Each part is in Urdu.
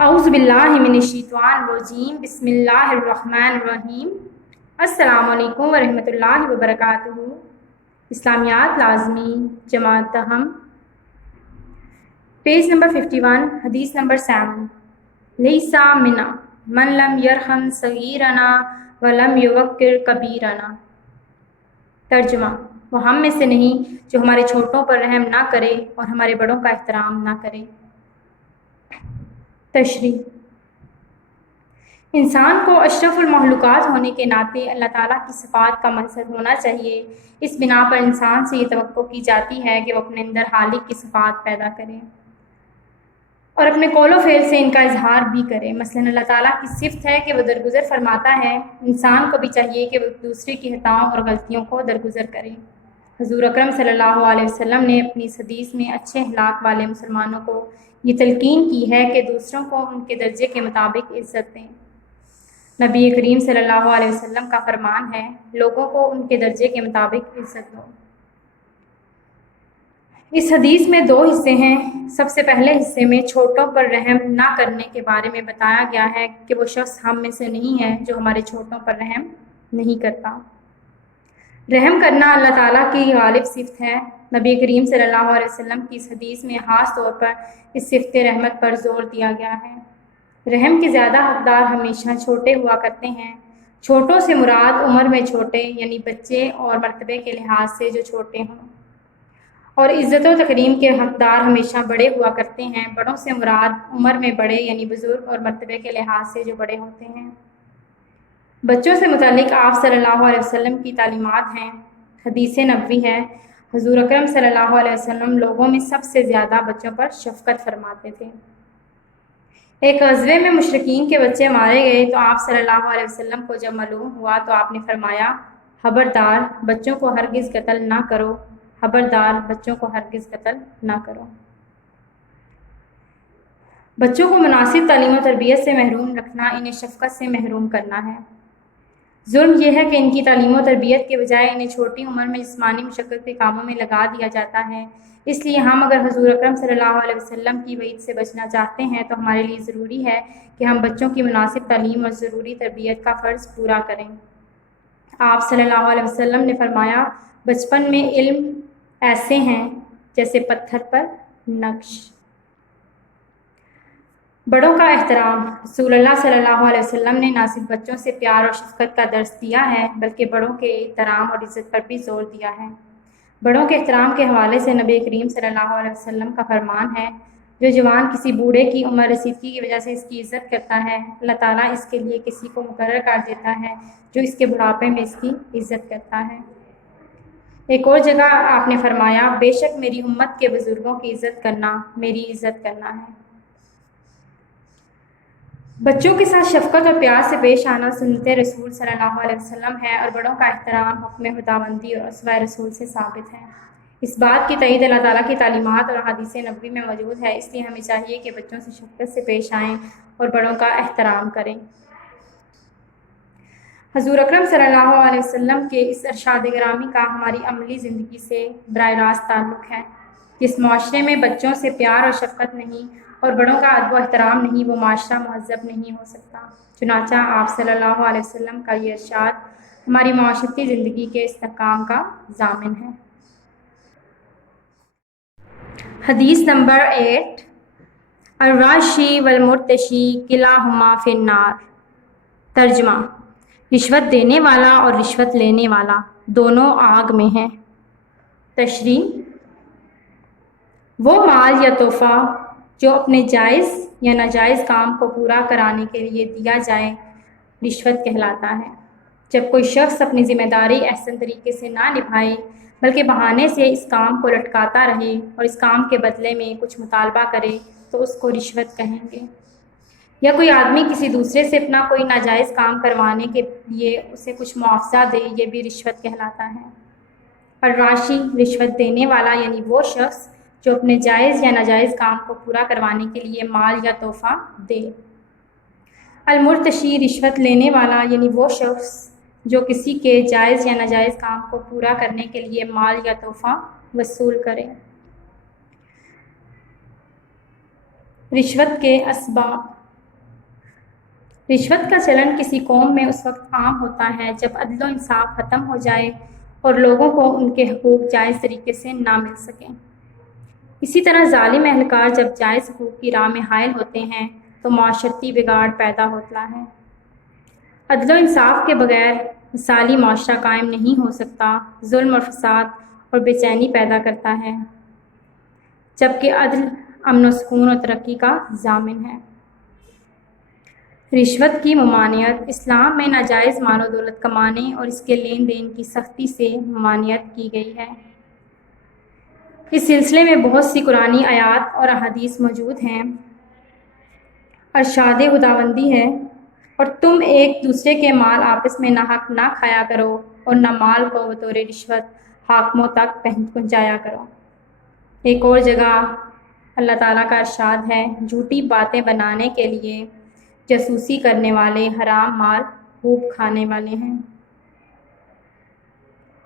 اعوذ باللہ من الشیطان الرجیم بسم اللہ الرحمن الرحیم السلام علیکم ورحمۃ اللہ وبرکاتہ۔ اسلامیات لازمی جماعت تہم، پیج نمبر 51، حدیث نمبر 7۔ لیسا منا من لم یرحم صغیرنا ولم یوقر کبیرنا۔ ترجمہ: وہ ہم میں سے نہیں جو ہمارے چھوٹوں پر رحم نہ کرے اور ہمارے بڑوں کا احترام نہ کرے۔ تشریح: انسان کو اشرف المخلوقات ہونے کے ناطے اللہ تعالیٰ کی صفات کا منظر ہونا چاہیے۔ اس بنا پر انسان سے یہ توقع کی جاتی ہے کہ وہ اپنے اندر خالق کی صفات پیدا کرے اور اپنے قول و فعل سے ان کا اظہار بھی کرے۔ مثلاً اللہ تعالیٰ کی صفت ہے کہ وہ درگزر فرماتا ہے، انسان کو بھی چاہیے کہ وہ دوسرے کی خطاؤں اور غلطیوں کو درگزر کرے۔ حضور اکرم صلی اللہ علیہ وسلم نے اپنی اس حدیث میں اچھے اخلاق والے مسلمانوں کو یہ تلقین کی ہے کہ دوسروں کو ان کے درجے کے مطابق عزت دیں۔ نبی کریم صلی اللہ علیہ وسلم کا فرمان ہے، لوگوں کو ان کے درجے کے مطابق عزت دو۔ اس حدیث میں 2 حصے ہیں۔ سب سے پہلے حصے میں چھوٹوں پر رحم نہ کرنے کے بارے میں بتایا گیا ہے کہ وہ شخص ہم میں سے نہیں ہے جو ہمارے چھوٹوں پر رحم نہیں کرتا۔ رحم کرنا اللہ تعالیٰ کی غالب صفت ہے۔ نبی کریم صلی اللہ علیہ وسلم کی اس حدیث میں خاص طور پر اس صفت رحمت پر زور دیا گیا ہے۔ رحم کے زیادہ حقدار ہمیشہ چھوٹے ہوا کرتے ہیں۔ چھوٹوں سے مراد عمر میں چھوٹے یعنی بچے اور مرتبے کے لحاظ سے جو چھوٹے ہوں، اور عزت و تکریم کے حقدار ہمیشہ بڑے ہوا کرتے ہیں۔ بڑوں سے مراد عمر میں بڑے یعنی بزرگ اور مرتبے کے لحاظ سے جو بڑے ہوتے ہیں۔ بچوں سے متعلق آپ صلی اللہ علیہ وسلم کی تعلیمات ہیں۔ حدیث نبوی ہے، حضور اکرم صلی اللہ علیہ وسلم لوگوں میں سب سے زیادہ بچوں پر شفقت فرماتے تھے۔ ایک غزوے میں مشرکین کے بچے مارے گئے تو آپ صلی اللہ علیہ وسلم کو جب معلوم ہوا تو آپ نے فرمایا، خبردار بچوں کو ہرگز قتل نہ کرو، خبردار بچوں کو ہرگز قتل نہ کرو۔ بچوں کو مناسب تعلیم و تربیت سے محروم رکھنا انہیں شفقت سے محروم کرنا ہے۔ ظلم یہ ہے کہ ان کی تعلیم و تربیت کے بجائے انہیں چھوٹی عمر میں جسمانی مشقت کے کاموں میں لگا دیا جاتا ہے۔ اس لیے ہم اگر حضور اکرم صلی اللہ علیہ وسلم کی وعید سے بچنا چاہتے ہیں تو ہمارے لیے ضروری ہے کہ ہم بچوں کی مناسب تعلیم اور ضروری تربیت کا فرض پورا کریں۔ آپ صلی اللہ علیہ وسلم نے فرمایا، بچپن میں علم ایسے ہیں جیسے پتھر پر نقش۔ بڑوں کا احترام۔ رسول اللہ صلی اللہ علیہ وسلم نے نہ صرف بچوں سے پیار اور شفقت کا درس دیا ہے بلکہ بڑوں کے احترام اور عزت پر بھی زور دیا ہے۔ بڑوں کے احترام کے حوالے سے نبی کریم صلی اللہ علیہ وسلم کا فرمان ہے، جو جوان کسی بوڑھے کی عمر رسیدگی کی وجہ سے اس کی عزت کرتا ہے، اللہ تعالیٰ اس کے لیے کسی کو مقرر کر دیتا ہے جو اس کے بڑھاپے میں اس کی عزت کرتا ہے۔ ایک اور جگہ آپ نے فرمایا، بے شک میری امت کے بزرگوں کی عزت کرنا میری عزت کرنا ہے۔ بچوں کے ساتھ شفقت اور پیار سے پیش آنا سنت رسول صلی اللہ علیہ وسلم ہے اور بڑوں کا احترام حکم خداوندی اور اسوہ رسول سے ثابت ہے۔ اس بات کی تائید اللہ تعالیٰ کی تعلیمات اور احادیث نبوی میں موجود ہے، اس لیے ہمیں چاہیے کہ بچوں سے شفقت سے پیش آئیں اور بڑوں کا احترام کریں۔ حضور اکرم صلی اللہ علیہ وسلم کے اس ارشاد گرامی کا ہماری عملی زندگی سے براہ راست تعلق ہے۔ جس معاشرے میں بچوں سے پیار اور شفقت نہیں اور بڑوں کا ادب و احترام نہیں، وہ معاشرہ مہذب نہیں ہو سکتا۔ چنانچہ آپ صلی اللہ علیہ وسلم کا یہ ارشاد ہماری معاشرتی زندگی کے استحکام کا ضامن ہے۔ حدیث نمبر 8۔ الراشی والمرتشی کلاہما فی النار۔ ترجمہ: رشوت دینے والا اور رشوت لینے والا دونوں آگ میں ہیں۔ تشریح: وہ مال یا تحفہ جو اپنے جائز یا ناجائز کام کو پورا کرانے کے لیے دیا جائے رشوت کہلاتا ہے۔ جب کوئی شخص اپنی ذمہ داری احسن طریقے سے نہ نبھائے بلکہ بہانے سے اس کام کو لٹکاتا رہے اور اس کام کے بدلے میں کچھ مطالبہ کرے تو اس کو رشوت کہیں گے۔ یا کوئی آدمی کسی دوسرے سے اپنا کوئی ناجائز کام کروانے کے لیے اسے کچھ معاوضہ دے، یہ بھی رشوت کہلاتا ہے۔ اور راشی رشوت دینے والا یعنی وہ شخص جو اپنے جائز یا ناجائز کام کو پورا کروانے کے لیے مال یا تحفہ دے۔ المرتشی رشوت لینے والا یعنی وہ شخص جو کسی کے جائز یا ناجائز کام کو پورا کرنے کے لیے مال یا تحفہ وصول کرے۔ رشوت کے اسباب۔ رشوت کا چلن کسی قوم میں اس وقت عام ہوتا ہے جب عدل و انصاف ختم ہو جائے اور لوگوں کو ان کے حقوق جائز طریقے سے نہ مل سکیں۔ اسی طرح ظالم اہلکار جب جائز حقوق کی راہ میں حائل ہوتے ہیں تو معاشرتی بگاڑ پیدا ہوتا ہے۔ عدل و انصاف کے بغیر مثالی معاشرہ قائم نہیں ہو سکتا، ظلم اور فساد اور بے چینی پیدا کرتا ہے، جبکہ عدل امن و سکون اور ترقی کا ضامن ہے۔ رشوت کی ممانعت۔ اسلام میں ناجائز مال و دولت کمانے اور اس کے لین دین کی سختی سے ممانعت کی گئی ہے۔ اس سلسلے میں بہت سی قرآنی آیات اور احادیث موجود ہیں۔ ارشاد خداوندی ہے، اور تم ایک دوسرے کے مال آپس میں ناحق نہ کھایا کرو اور نہ مال کو بطور رشوت حاکموں تک پہنچایا کرو۔ ایک اور جگہ اللہ تعالیٰ کا ارشاد ہے، جھوٹی باتیں بنانے کے لیے جاسوسی کرنے والے حرام مال خوب کھانے والے ہیں۔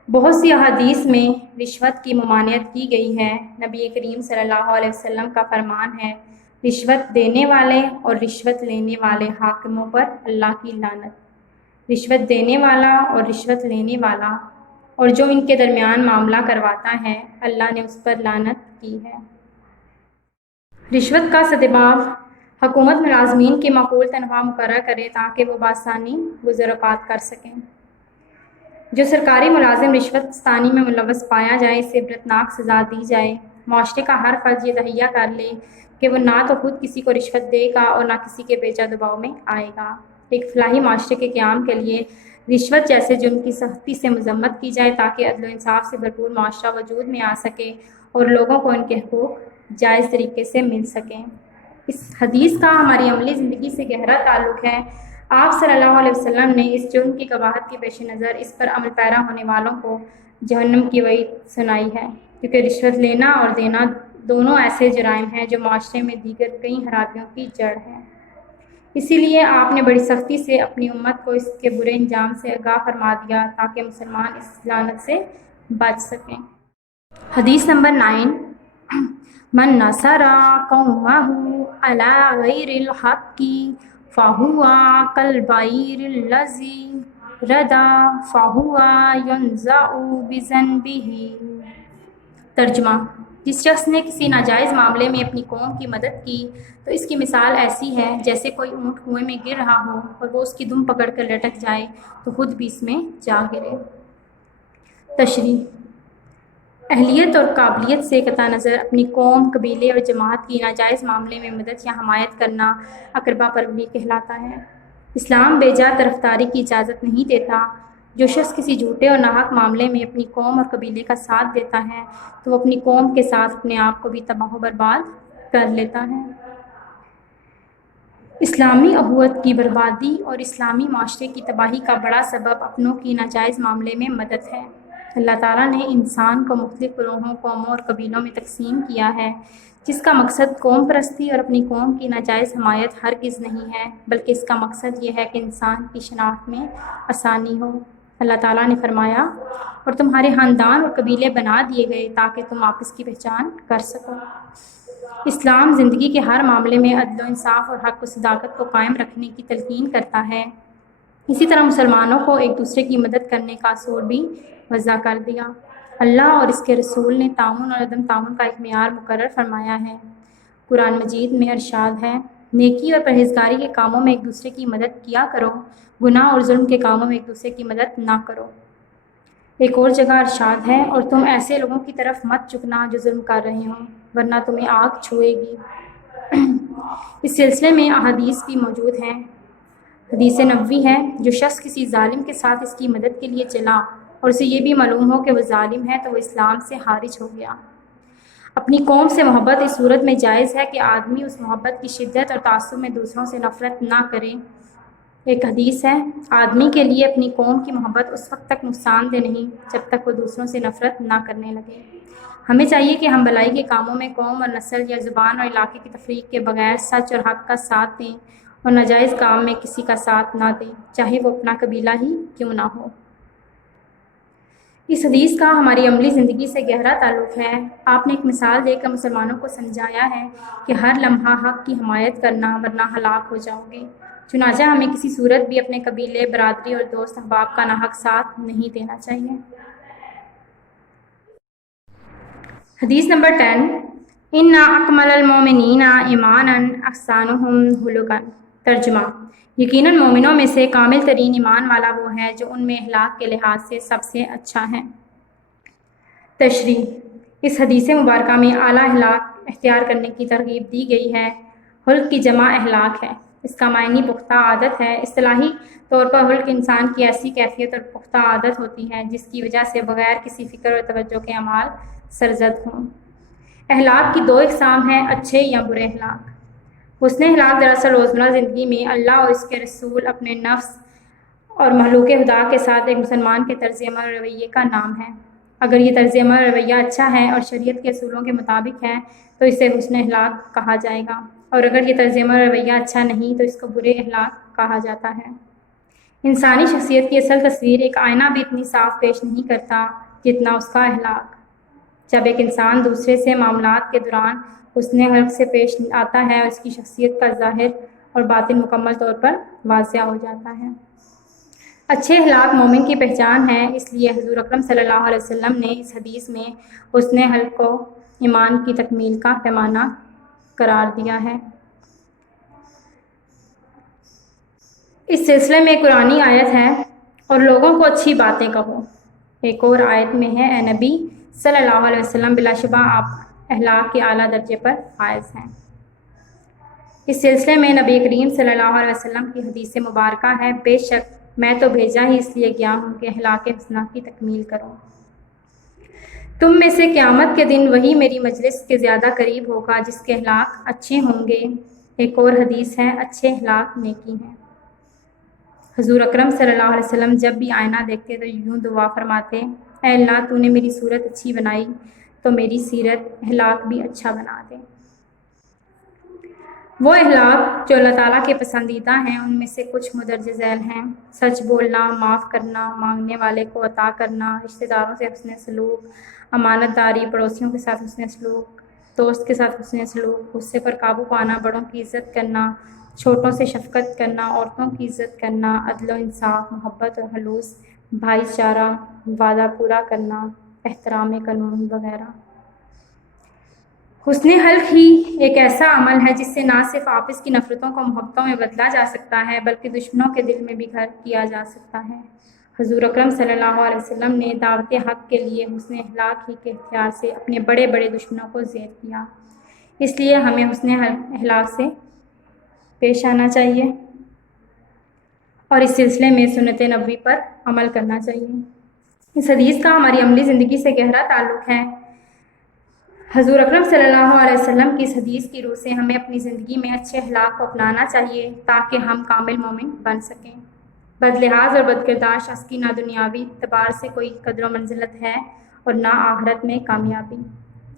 بہت سی احادیث میں رشوت کی ممانعت کی گئی ہے۔ نبی کریم صلی اللہ علیہ وسلم کا فرمان ہے، رشوت دینے والے اور رشوت لینے والے حاکموں پر اللہ کی لعنت۔ رشوت دینے والا اور رشوت لینے والا اور جو ان کے درمیان معاملہ کرواتا ہے، اللہ نے اس پر لعنت کی ہے۔ رشوت کا سدباب۔ حکومت ملازمین کی معقول تنخواہ مقرر کرے تاکہ وہ بآسانی گزر اوقات کر سکیں۔ جو سرکاری ملازم رشوت ستانی میں ملوث پایا جائے، اسے عبرتناک سزا دی جائے۔ معاشرے کا ہر فرد یہ تہیہ کر لے کہ وہ نہ تو خود کسی کو رشوت دے گا اور نہ کسی کے بیجا دباؤ میں آئے گا۔ ایک فلاحی معاشرے کے قیام کے لیے رشوت جیسے جرم کی سختی سے مذمت کی جائے تاکہ عدل و انصاف سے بھرپور معاشرہ وجود میں آ سکے اور لوگوں کو ان کے حقوق جائز طریقے سے مل سکیں۔ اس حدیث کا ہماری عملی زندگی سے گہرا تعلق ہے۔ آپ صلی اللہ علیہ وسلم نے اس جرم کی قباحت کے پیش نظر اس پر عمل پیرا ہونے والوں کو جہنم کی وعید سنائی ہے، کیونکہ رشوت لینا اور دینا دونوں ایسے جرائم ہیں جو معاشرے میں دیگر کئی خرابیوں کی جڑ ہیں۔ اسی لیے آپ نے بڑی سختی سے اپنی امت کو اس کے برے انجام سے آگاہ فرما دیا تاکہ مسلمان اس لعنت سے بچ سکیں۔ حدیث نمبر 9، من نصر قومہ علی غیر الحق فہو کالبعیر الذی ردا فہو ینزع بذنبہ۔ ترجمہ: جس شخص نے کسی ناجائز معاملے میں اپنی قوم کی مدد کی تو اس کی مثال ایسی ہے جیسے کوئی اونٹ کنویں میں گر رہا ہو اور وہ اس کی دم پکڑ کر لٹک جائے تو خود بھی اس میں جا گرے۔ تشریح: اہلیت اور قابلیت سے قطع نظر اپنی قوم، قبیلے اور جماعت کی ناجائز معاملے میں مدد یا حمایت کرنا اقربا پروری کہلاتا ہے۔ اسلام بے جا طرفداری کی اجازت نہیں دیتا۔ جو شخص کسی جھوٹے اور ناحق معاملے میں اپنی قوم اور قبیلے کا ساتھ دیتا ہے تو وہ اپنی قوم کے ساتھ اپنے آپ کو بھی تباہ و برباد کر لیتا ہے۔ اسلامی اخوت کی بربادی اور اسلامی معاشرے کی تباہی کا بڑا سبب اپنوں کی ناجائز معاملے میں مدد ہے۔ اللہ تعالیٰ نے انسان کو مختلف گروہوں، قوموں اور قبیلوں میں تقسیم کیا ہے، جس کا مقصد قوم پرستی اور اپنی قوم کی ناجائز حمایت ہرگز نہیں ہے، بلکہ اس کا مقصد یہ ہے کہ انسان کی شناخت میں آسانی ہو۔ اللہ تعالیٰ نے فرمایا، اور تمہارے خاندان اور قبیلے بنا دیے گئے تاکہ تم آپس کی پہچان کر سکو۔ اسلام زندگی کے ہر معاملے میں عدل و انصاف اور حق و صداقت کو قائم رکھنے کی تلقین کرتا ہے۔ اسی طرح مسلمانوں کو ایک دوسرے کی مدد کرنے کا اصول بھی وضع کر دیا۔ اللہ اور اس کے رسول نے تعاون اور عدم تعاون کا ایک معیار مقرر فرمایا ہے۔ قرآن مجید میں ارشاد ہے، نیکی اور پرہیزگاری کے کاموں میں ایک دوسرے کی مدد کیا کرو، گناہ اور ظلم کے کاموں میں ایک دوسرے کی مدد نہ کرو۔ ایک اور جگہ ارشاد ہے، اور تم ایسے لوگوں کی طرف مت جھکنا جو ظلم کر رہے ہوں، ورنہ تمہیں آگ چھوئے گی۔ اس سلسلے میں احادیث بھی موجود ہیں۔ حدیث نبوی ہے، جو شخص کسی ظالم کے ساتھ اس کی مدد کے لیے چلا اور اسے یہ بھی معلوم ہو کہ وہ ظالم ہے تو وہ اسلام سے خارج ہو گیا۔ اپنی قوم سے محبت اس صورت میں جائز ہے کہ آدمی اس محبت کی شدت اور تعصب میں دوسروں سے نفرت نہ کرے۔ ایک حدیث ہے، آدمی کے لیے اپنی قوم کی محبت اس وقت تک نقصان دہ نہیں جب تک وہ دوسروں سے نفرت نہ کرنے لگے۔ ہمیں چاہیے کہ ہم بھلائی کے کاموں میں قوم اور نسل یا زبان اور علاقے کی تفریق کے بغیر سچ اور حق کا ساتھ دیں اور ناجائز کام میں کسی کا ساتھ نہ دیں، چاہے وہ اپنا قبیلہ ہی کیوں نہ ہو۔ اس حدیث کا ہماری عملی زندگی سے گہرا تعلق ہے۔ آپ نے ایک مثال دے کر مسلمانوں کو سمجھایا ہے کہ ہر لمحہ حق کی حمایت کرنا ورنہ ہلاک ہو جاؤ گے۔ چنانچہ ہمیں کسی صورت بھی اپنے قبیلے، برادری اور دوست احباب کا ناحق ساتھ نہیں دینا چاہیے۔ حدیث نمبر 10، ان اکمل المومنین ایمانا احسنہم خلقا۔ ترجمہ، یقیناً مومنوں میں سے کامل ترین ایمان والا وہ ہے جو ان میں اخلاق کے لحاظ سے سب سے اچھا ہے۔ تشریح، اس حدیث مبارکہ میں اعلیٰ اخلاق اختیار کرنے کی ترغیب دی گئی ہے۔ خلق کی جمع اخلاق ہے، اس کا معنی پختہ عادت ہے۔ اصطلاحی طور پر خلق انسان کی ایسی کیفیت اور پختہ عادت ہوتی ہے جس کی وجہ سے بغیر کسی فکر اور توجہ کے اعمال سرزد ہوں۔ اخلاق کی دو اقسام ہیں، اچھے یا برے اخلاق۔ حسن اخلاق دراصل روزمرہ زندگی میں اللہ اور اس کے رسول، اپنے نفس اور مخلوق خدا کے ساتھ ایک مسلمان کے طرز عمل اور رویے کا نام ہے۔ اگر یہ طرز عمل اور رویہ اچھا ہے اور شریعت کے اصولوں کے مطابق ہے تو اسے حسن اخلاق کہا جائے گا، اور اگر یہ طرز عمل اور رویہ اچھا نہیں تو اس کو برے اخلاق کہا جاتا ہے۔ انسانی شخصیت کی اصل تصویر ایک آئینہ بھی اتنی صاف پیش نہیں کرتا جتنا اس کا اخلاق۔ جب ایک انسان دوسرے سے معاملات کے دوران حسن خلق سے پیش آتا ہے اور اس کی شخصیت کا ظاہر اور باطن مکمل طور پر واضح ہو جاتا ہے۔ اچھے اخلاق مومن کی پہچان ہے، اس لیے حضور اکرم صلی اللہ علیہ وسلم نے اس حدیث میں حسن خلق کو ایمان کی تکمیل کا پیمانہ قرار دیا ہے۔ اس سلسلے میں قرآنی آیت ہے، اور لوگوں کو اچھی باتیں کہو۔ ایک اور آیت میں ہے، اے نبی صلی اللہ علیہ وسلم، بلا شبہ آپ اخلاق کے اعلیٰ درجے پر فائز ہیں۔ اس سلسلے میں نبی کریم صلی اللہ علیہ وسلم کی حدیث مبارکہ ہے، بے شک میں تو بھیجا ہی اس لیے گیا ہوں کہ اخلاق حسنہ کی تکمیل کروں۔ تم میں سے قیامت کے دن وہی میری مجلس کے زیادہ قریب ہوگا جس کے اخلاق اچھے ہوں گے۔ ایک اور حدیث ہے، اچھے اخلاق نیکی ہیں۔ حضور اکرم صلی اللہ علیہ وسلم جب بھی آئینہ دیکھتے تو یوں دعا فرماتے، اے اللہ تو نے میری صورت اچھی بنائی تو میری سیرت اخلاق بھی اچھا بنا دے۔ وہ اخلاق جو اللہ تعالیٰ کے پسندیدہ ہیں ان میں سے کچھ مندرجہ ذیل ہیں: سچ بولنا، معاف کرنا، مانگنے والے کو عطا کرنا، رشتہ داروں سے حسن سلوک، امانت داری، پڑوسیوں کے ساتھ حسن سلوک، دوست کے ساتھ حسن سلوک، غصے پر قابو پانا، بڑوں کی عزت کرنا، چھوٹوں سے شفقت کرنا، عورتوں کی عزت کرنا، عدل و انصاف، محبت اور خلوص، بھائی چارہ، وعدہ پورا کرنا، احترام قانون وغیرہ۔ حسن خلق ہی ایک ایسا عمل ہے جس سے نہ صرف آپس کی نفرتوں کو محبتوں میں بدلا جا سکتا ہے بلکہ دشمنوں کے دل میں بھی گھر کیا جا سکتا ہے۔ حضور اکرم صلی اللہ علیہ وسلم نے دعوت حق کے لیے حسن اخلاق ہی کے اختیار سے اپنے بڑے بڑے دشمنوں کو زیر کیا، اس لیے ہمیں حسن اخلاق سے پیش آنا چاہیے اور اس سلسلے میں سنت نبوی پر عمل کرنا چاہیے۔ اس حدیث کا ہماری عملی زندگی سے گہرا تعلق ہے۔ حضور اکرم صلی اللہ علیہ وسلم کی اس حدیث کی روح سے ہمیں اپنی زندگی میں اچھے اخلاق کو اپنانا چاہیے تاکہ ہم کامل مومن بن سکیں۔ بد لحاظ اور بد کردار شخص کی نہ دنیاوی اعتبار سے کوئی قدر و منزلت ہے اور نہ آخرت میں کامیابی،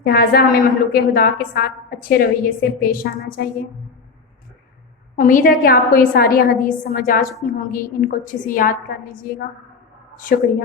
لہٰذا ہمیں مخلوق خدا کے ساتھ اچھے رویے سے پیش آنا چاہیے۔ امید ہے کہ آپ کو یہ ساری احادیث سمجھ آ چکی ہوں گی، ان کو اچھے سے یاد کر لیجیے گا۔ شکریہ۔